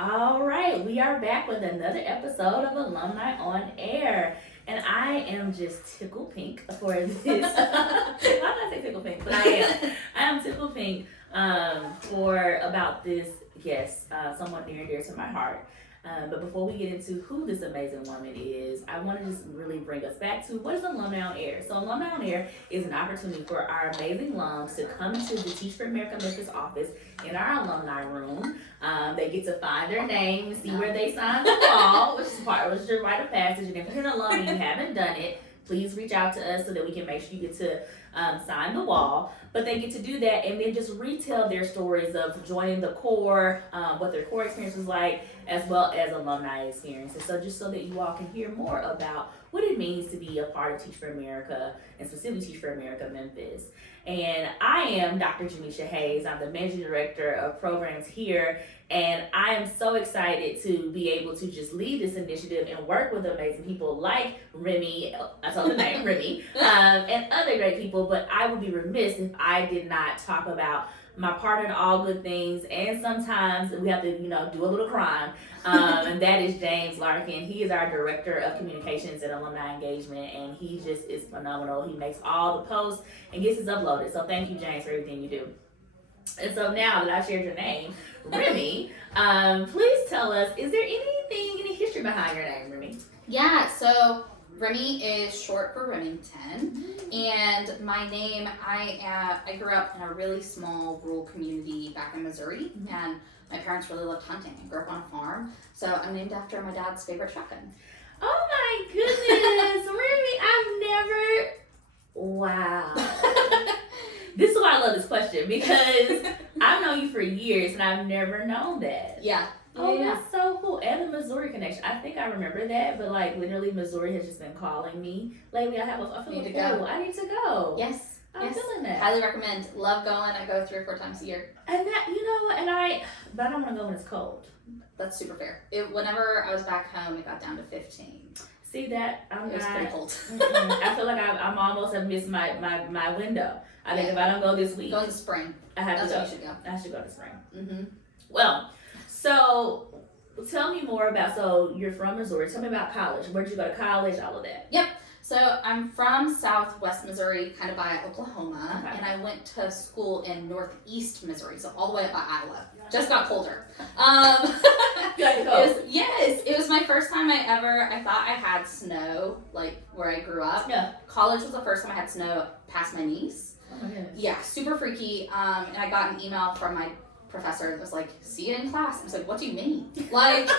All right, we are back with another episode of Alumni on Air. And I am just tickle pink for this. Why did I say tickle pink? But I am. I am tickle pink for about this guest, someone near and dear to my heart. But before we get into who this amazing woman is, I want to just really bring us back to what is Alumni on Air. So Alumni on Air is an opportunity for our amazing alums to come to the Teach for America Memphis office in our alumni room. They get to find their name, see where they signed the wall, which is your rite of passage. And if you're an alum and you haven't done it, please reach out to us so that we can make sure you get to sign the wall. But they get to do that and then just retell their stories of joining the core, what their core experience was like, as well as alumni experiences. So just so that you all can hear more about what it means to be a part of Teach for America, and specifically Teach for America Memphis. And I am Dr. Jamisha Hayes. I'm the Managing Director of Programs here. And I am so excited to be able to just lead this initiative and work with amazing people like Remi, I told the name Remi, and other great people. But I would be remiss if I did not talk about my partner in all good things, and sometimes we have to, do a little crime, and that is James Larkin. He is our Director of Communications and Alumni Engagement, and he just is phenomenal. He makes all the posts and gets us uploaded. So thank you, James, for everything you do. And so now that I shared your name, Remi, please tell us, is there any history behind your name, Remi? Yeah, so Remi is short for Remington, and my name, I grew up in a really small rural community back in Missouri, and my parents really loved hunting. I grew up on a farm, so I'm named after my dad's favorite shotgun. Oh my goodness, Remi, wow. This is why I love this question, because I've known you for years and I've never known that. Yeah. Oh, that's so cool. And the Missouri connection. I think I remember that, but literally Missouri has just been calling me lately. I feel Need to cool. go. I need to go. Yes. I'm feeling that. Highly recommend. Love going. I go 3 or 4 times a year. And that, but I don't want to go when it's cold. That's super fair. Whenever I was back home, it got down to 15. See that? It was pretty cold. I feel like I'm almost have missed my window. I think if I don't go this week. Go in the spring. I have That's to go. when you should go. I should go to spring. Mm-hmm. Well, so tell me more about, so you're from Missouri. Tell me about college. Where did you go to college? All of that. Yep. So I'm from southwest Missouri, kind of by Oklahoma, and I went to school in northeast Missouri, so all the way up by Iowa. Just got colder. It was my first time I thought I had snow, like where I grew up. Yeah. College was the first time I had snow past my knees. Oh my goodness. Yeah, super freaky. And I got an email from my professor that was like, see you in class. I was like, what do you mean? Like,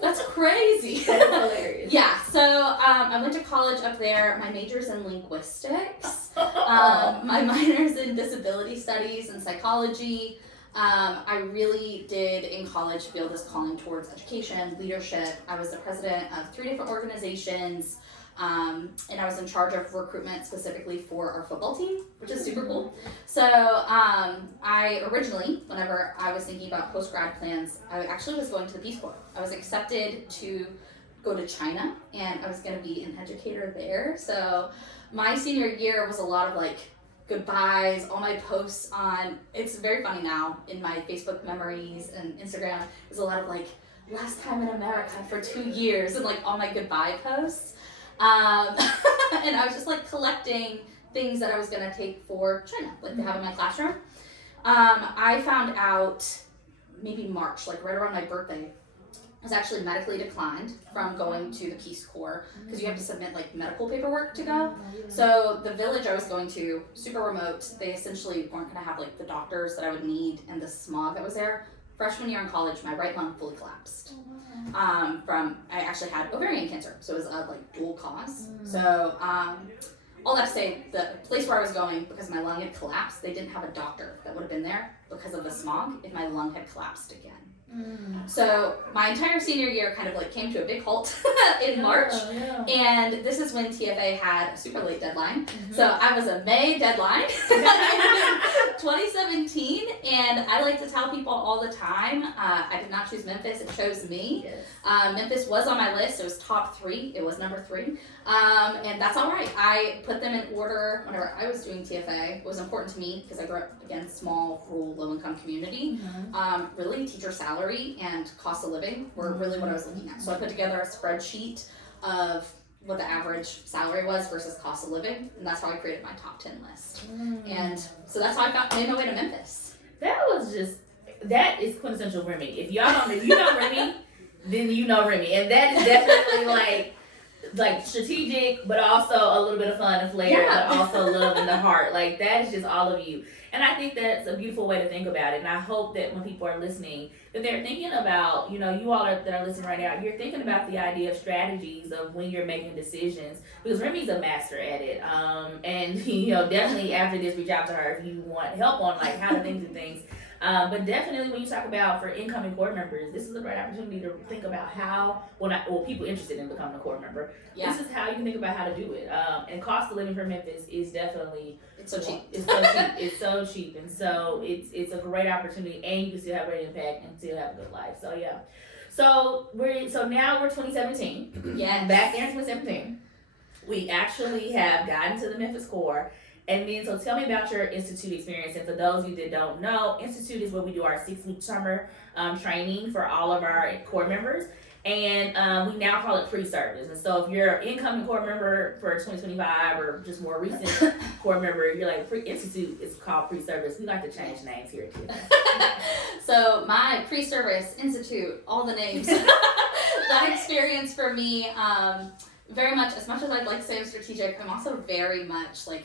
that's crazy. That's hilarious. Yeah, so I went to college up there. My major's in linguistics. My minor's in disability studies and psychology. I really did in college feel this calling towards education, leadership. I was the president of 3 different organizations. And I was in charge of recruitment specifically for our football team, which is super cool. So I originally, whenever I was thinking about post-grad plans, I actually was going to the Peace Corps. I was accepted to go to China, and I was going to be an educator there. So my senior year was a lot of goodbyes, all my posts on, it's very funny now, in my Facebook memories and Instagram, there's a lot of last time in America for 2 years, and all my goodbye posts. And I was just collecting things that I was gonna take for China, to have in my classroom. I found out maybe March, right around my birthday, I was actually medically declined from going to the Peace Corps because you have to submit medical paperwork to go. So the village I was going to, super remote, they essentially weren't gonna have the doctors that I would need and the smog that was there. Freshman year in college, my right lung fully collapsed. I actually had ovarian cancer, so it was a dual cause. So all that to say, the place where I was going, because my lung had collapsed, they didn't have a doctor that would have been there because of the smog if my lung had collapsed again. So my entire senior year kind of came to a big halt in March, and this is when TFA had a super late deadline. So I was a May deadline in 2017, and I like to tell people all the time, I did not choose Memphis, it chose me. Memphis was on my list, it was top 3, it was number 3, and that's all right. I put them in order whenever I was doing TFA. It was important to me because I grew up, again, small, rural, low-income community. Really, teacher salary and cost of living were really what I was looking at. So I put together a spreadsheet of what the average salary was versus cost of living, and that's how I created my top 10 list. And so that's how I made my way to Memphis. That is quintessential Remi. If y'all don't, if you know Remi, then you know Remi, and that is definitely like strategic, but also a little bit of fun and flair, but also love in the heart. Like, that is just all of you. And I think that's a beautiful way to think about it. And I hope that when people are listening, that they're thinking about, you all that are listening right now, you're thinking about the idea of strategies of when you're making decisions, because Remi's a master at it. And definitely after this, reach out to her if you want help on like how to think through things. But definitely when you talk about for incoming core members, this is a great opportunity to think about how, people interested in becoming a core member, this is how you can think about how to do it. And cost of living for Memphis is definitely, it's so cheap. It's so cheap. It's so cheap. And so it's a great opportunity, and you can still have great impact and still have a good life. So yeah. So now we're 2017. Yeah. Back there in 2017, we actually have gotten to the Memphis core. And then, so tell me about your Institute experience. And for those of you that don't know, Institute is where we do our 6-week summer training for all of our core members. And we now call it pre-service. And so if you're an incoming core member for 2025 or just more recent core member, you're like, Institute is called pre-service. We like to change names here too. So my pre-service, Institute, all the names. That experience for me, very much, as much as I'd like to say I'm strategic, I'm also very much like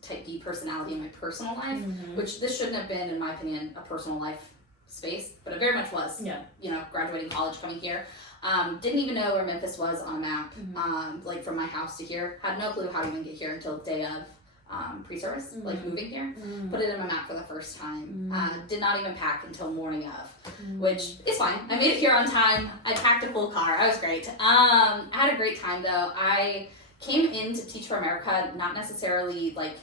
type B personality in my personal life, which this shouldn't have been, in my opinion, a personal life space, but it very much was. Yeah. Graduating college, coming here. Didn't even know where Memphis was on a map, like from my house to here. Had no clue how to even get here until the day of pre-service, like moving here. Put it in my map for the first time. Did not even pack until morning of, which is fine. I made it here on time. I packed a full car. I was great. I had a great time though. I came in to Teach for America, not necessarily like,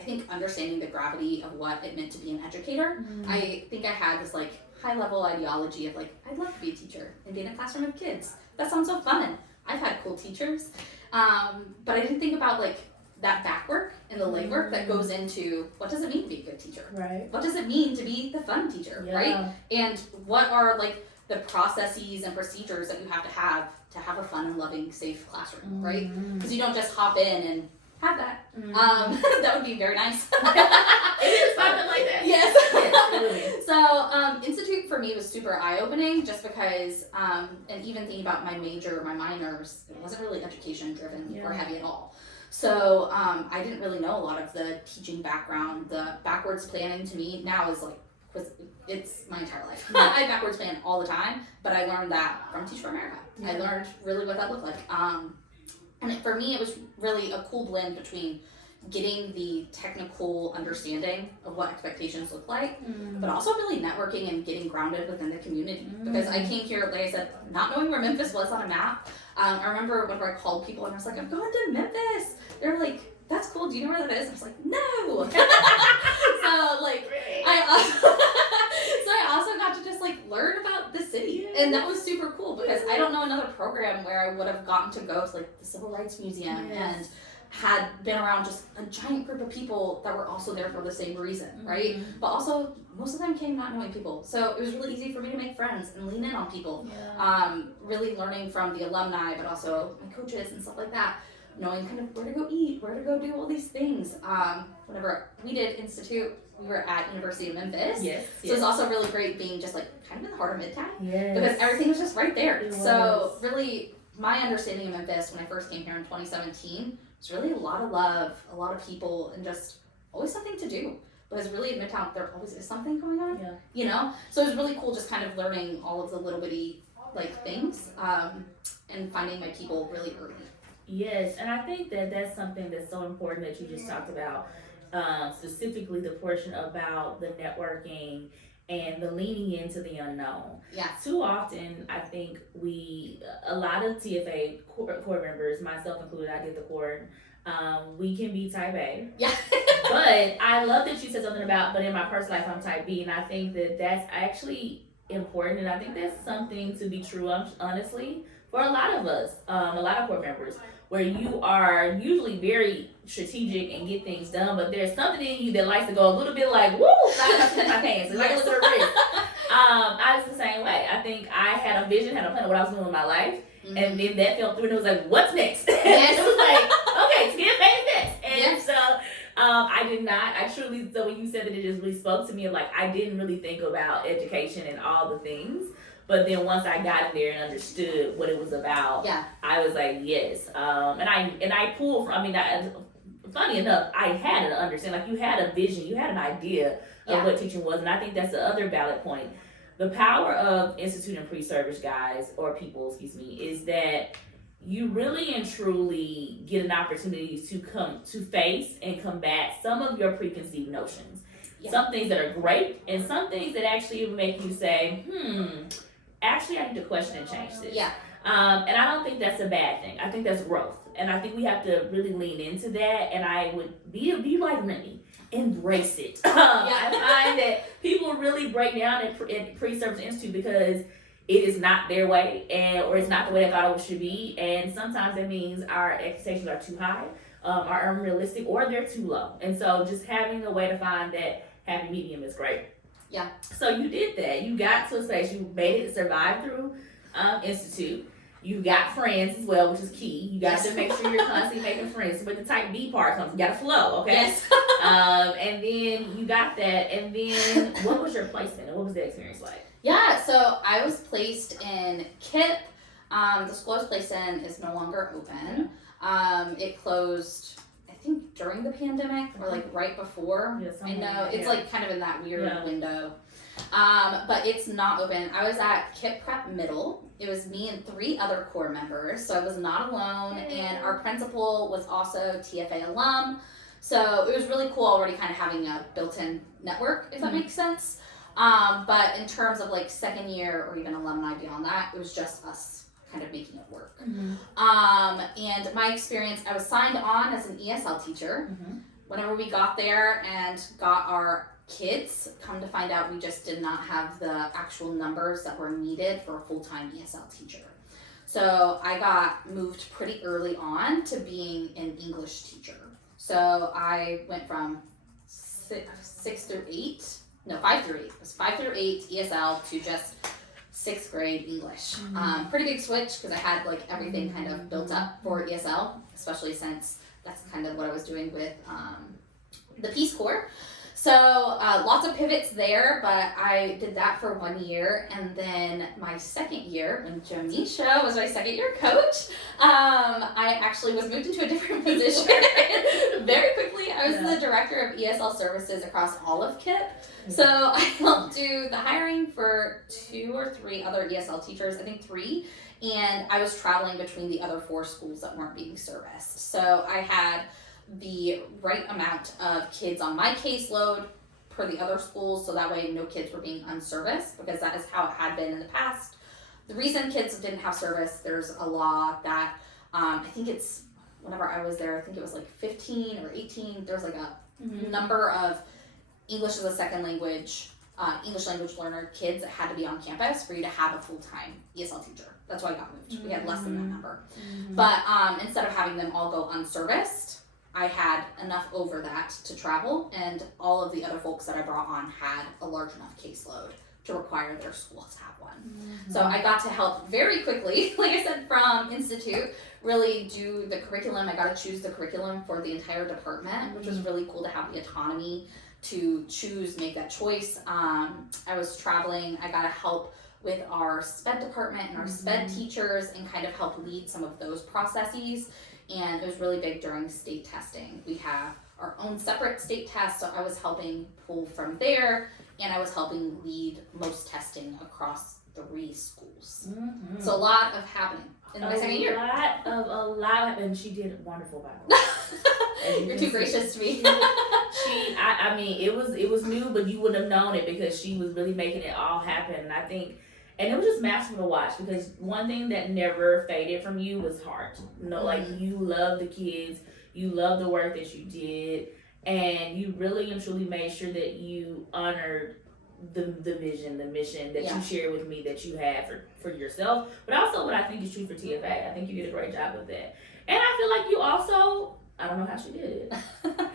I think understanding the gravity of what it meant to be an educator. I think I had this like high level ideology of like, I'd love to be a teacher and be in a classroom with kids. That sounds so fun. I've had cool teachers. But I didn't think about like that back work and the legwork that goes into what does it mean to be a good teacher? Right. What does it mean to be the fun teacher? Right? And what are like the processes and procedures that you have to have a fun and loving, safe classroom, right? Because you don't just hop in and have that. That would be very nice. It is something like that. Yes. So Institute for me was super eye-opening just because, and even thinking about my major, my minors, it wasn't really education driven or heavy at all. So I didn't really know a lot of the teaching background. The backwards planning to me now is like, it's my entire life. I backwards plan all the time, but I learned that from Teach for America. I learned really what that looked like. And for me, it was really a cool blend between getting the technical understanding of what expectations look like, but also really networking and getting grounded within the community. Because I came here, like I said, not knowing where Memphis was on a map. I remember whenever I called people and I was like, I'm going to Memphis. They're like, that's cool. Do you know where that is? I was like, no. So like, I also got to just like learn about the city, and that was super cool because I don't know another program where I would have gotten to go to like the Civil Rights Museum and had been around just a giant group of people that were also there for the same reason, right? But also most of them came not knowing people, so it was really easy for me to make friends and lean in on people. Really learning from the alumni, but also my coaches and stuff like that. Knowing kind of where to go eat, where to go do all these things. Whenever we did Institute, we were at University of Memphis. So it was also really great being just like kind of in the heart of Midtown. Because everything was just right there. So really, my understanding of Memphis when I first came here in 2017 was really a lot of love, a lot of people, and just always something to do. Because really in Midtown, there always is something going on, So it was really cool just kind of learning all of the little bitty like things and finding my people really early. Yes, and I think that that's something that's so important that you just talked about, specifically the portion about the networking and the leaning into the unknown. Too often, I think a lot of TFA core members, myself included, I did the core, we can be type A. But I love that you said something about, but in my personal life, I'm type B, and I think that that's actually important, and I think that's something to be true, honestly, for a lot of us, a lot of core members, where you are usually very strategic and get things done, but there's something in you that likes to go a little bit like, woo, not enough in my pants. It's like a little bit. I was the same way. I think I had a vision, had a plan of what I was doing with my life, and then that fell through, and it was like, what's next? Yes. It was like, okay, to get paid next. And Yes. so I did not. I truly, so when you said that, it just really spoke to me of like, I didn't really think about education and all the things. But then once I got in there and understood what it was about, I was like, yes. And I pulled from, funny enough, I had to understand, like you had a vision, you had an idea of what teaching was. And I think that's the other valid point. The power of institute and pre-service guys, or people, excuse me, is that you really and truly get an opportunity to come to face and combat some of your preconceived notions. Yeah. Some things that are great, and some things that actually make you say, actually I need to question and change this. Yeah. And I don't think that's a bad thing. I think that's growth. And I think we have to really lean into that. And I would be like Remi. Embrace it. I find that people really break down at pre-service institute because it is not their way, or it's not the way they thought it should be. And sometimes that means our expectations are too high, are unrealistic, or they're too low. And so just having a way to find that happy medium is great. Yeah. So you did that. You got to a space. You made it, survived through institute. You got friends as well, which is key. You got to make sure you're constantly making friends. But the type B part comes. You got to flow, okay? Yes. And then you got that. And then what was your placement? And what was the experience like? Yeah, so I was placed in KIPP. The school I was placed in is no longer open. It closed, I think, during the pandemic or like right before. I know it's like kind of in that weird window. But it's not open. I was at KIPP Prep Middle. It was me and 3 other core members, so I was not alone. And our principal was also TFA alum. So it was really cool already kind of having a built-in network, if that makes sense. But in terms of like second year or even alumni beyond that, it was just us kind of making it work. And my experience, I was signed on as an ESL teacher. Whenever we got there and got our kids, come to find out we just did not have the actual numbers that were needed for a full-time ESL teacher. So I got moved pretty early on to being an English teacher. So I went from 5 through 8. It was 5 through 8 ESL to just 6th grade English. Pretty big switch because I had like everything kind of built up for ESL, especially since that's kind of what I was doing with the Peace Corps. So lots of pivots there, but I did that for 1 year. And then my second year, when Jonisha was my second year coach, I actually was moved into a different position very quickly. I was the director of ESL services across all of KIPP. So I helped do the hiring for 2 or 3 other ESL teachers, I think 3. And I was traveling between the other 4 schools that weren't being serviced. So I had the right amount of kids on my caseload per the other schools, so that way no kids were being unserviced, because that is how it had been in the past. The reason kids didn't have service, there's a law that I think it's, whenever I was there, I think it was like 15 or 18, there's like a number of English as a second language, English language learner kids that had to be on campus for you to have a full-time ESL teacher. That's why I got moved. We had less than that number. But instead of having them all go unserviced, I had enough over that to travel, and all of the other folks that I brought on had a large enough caseload to require their school to have one. So I got to help very quickly, like I said, from Institute, really do the curriculum. I got to choose the curriculum for the entire department, which was really cool to have the autonomy to choose, make that choice. I was traveling, I got to help with our SPED department and our SPED teachers and kind of help lead some of those processes. And it was really big during state testing. We have our own separate state tests, so I was helping pull from there, and I was helping lead most testing across 3 schools. So a lot of happening in my second year. A lot, and she did wonderful, by the way. You're too gracious to me. I mean, it was new, but you wouldn't have known it because she was really making it all happen. And I think, and it was just masterful to watch, because one thing that never faded from you was heart. You know, like, you love the kids, you love the work that you did, and you really and truly made sure that you honored the vision, the mission that you shared with me that you had for yourself, but also what I think is true for TFA. I think you did a great job with that. And I feel like you also, I don't know how she did it,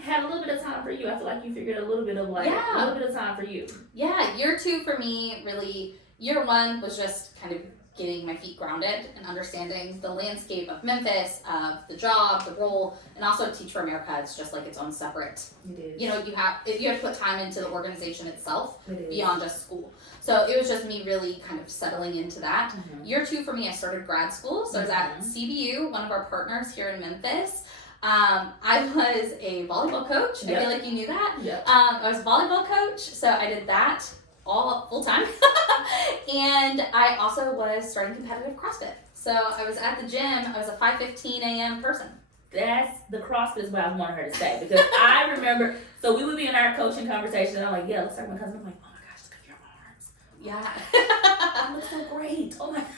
had a little bit of time for you. I feel like you figured a little bit of a little bit of time for you. Yeah, year 2 for me, really, year 1 was just kind of getting my feet grounded and understanding the landscape of Memphis, of the job, the role, and also Teach for America is just like its own separate. It is. You have to put time into the organization itself beyond just school. So it was just me really kind of settling into that. Mm-hmm. Year 2 for me, I started grad school. So I was at CBU, one of our partners here in Memphis. I was a volleyball coach. I feel like you knew that. Yep. I was a volleyball coach, so I did that all full time. And I also was starting competitive CrossFit. So I was at the gym. I was a 5:15 a.m. person. That's the CrossFit is what I wanted her to say, because I remember. So we would be in our coaching conversation, and I'm like, "Yeah, let's start with my cousin." I'm like, "Oh my gosh, look at your arms! Yeah, You look so great! Oh my gosh!"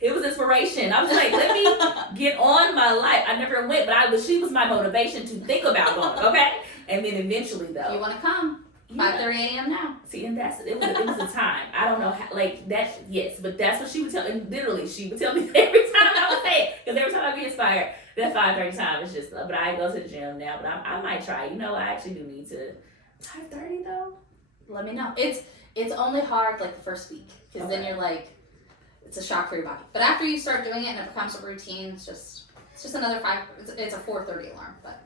It was inspiration. I was like, "Let me get on my life." I never went, but she was my motivation to think about going. Okay, and then eventually, though, you want to come? 5:30 a.m. now. See, and it was a time. I don't know how, like that. Yes, but that's what she would tell. And literally, she would tell me every time I would say it, because every time I be inspired, that 5:30 time is just. But I go to the gym now. But I might try. I actually do need to. 5:30 though. Let me know. It's only hard like the first week, because then you're like, it's a shock for your body. But after you start doing it and it becomes a routine, it's just another 5. It's a 4:30 alarm, but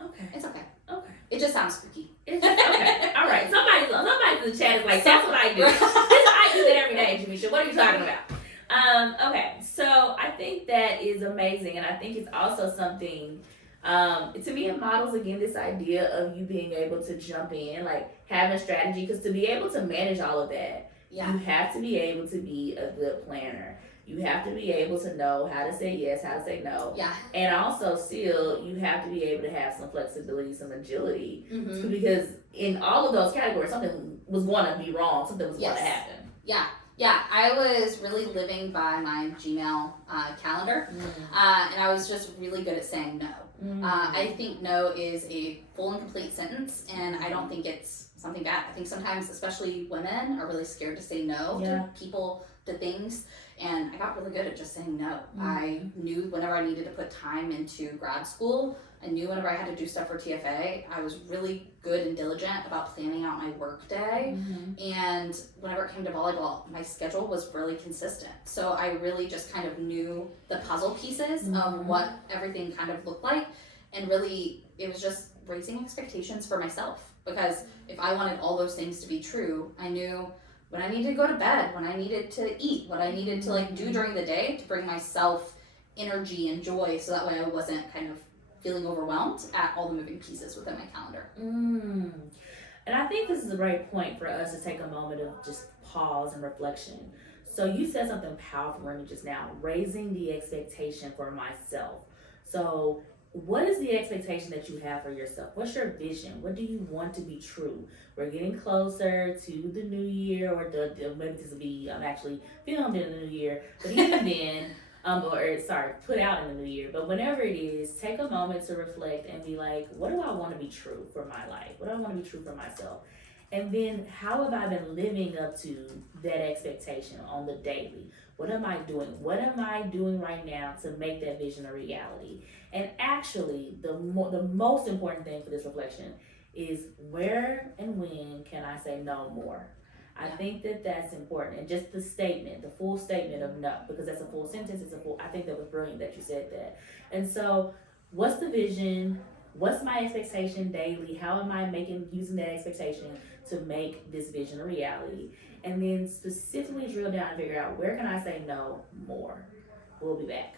Okay. it's okay. Okay. It just sounds spooky. It's okay. All right. Somebody in the chat is like, that's what I do. I do that every day, Jamisha. What are you talking about? Okay. So I think that is amazing, and I think it's also something. To me, it models again this idea of you being able to jump in, like having a strategy, because to be able to manage all of that, you have to be able to be a good planner. You have to be able to know how to say yes, how to say no. Yeah. And also still, you have to be able to have some flexibility, some agility. Mm-hmm. Because in all of those categories, something was going to be wrong. Something was going to happen. Yeah. Yeah. I was really living by my Gmail calendar. And I was just really good at saying no. I think no is a full and complete sentence, and I don't think it's something bad. I think sometimes, especially women, are really scared to say no to people, to things. And I got really good at just saying no. I knew whenever I needed to put time into grad school, I knew whenever I had to do stuff for TFA, I was really good and diligent about planning out my work day. And whenever it came to volleyball, my schedule was really consistent. So I really just kind of knew the puzzle pieces of what everything kind of looked like. And really, it was just raising expectations for myself. Because if I wanted all those things to be true, I knew when I needed to go to bed, when I needed to eat, what I needed to do during the day to bring myself energy and joy, so that way I wasn't kind of feeling overwhelmed at all the moving pieces within my calendar. And I think this is a great point for us to take a moment of just pause and reflection. So you said something powerful, Remi, just now, raising the expectation for myself. So what is the expectation that you have for yourself? What's your vision? What do you want to be true? We're getting closer to the new year, or maybe this will be actually filmed in the new year, but even then, put out in the new year. But whenever it is, take a moment to reflect and be like, what do I want to be true for my life? What do I want to be true for myself? And then how have I been living up to that expectation on the daily? What am I doing? What am I doing right now to make that vision a reality? And actually, the most important thing for this reflection is, where and when can I say no more? I think that's important. And just the full statement of no, because that's a full sentence. I think that was brilliant that you said that. And so, what's the vision? What's my expectation daily? How am I using that expectation to make this vision a reality? And then specifically drill down and figure out, where can I say no more? We'll be back.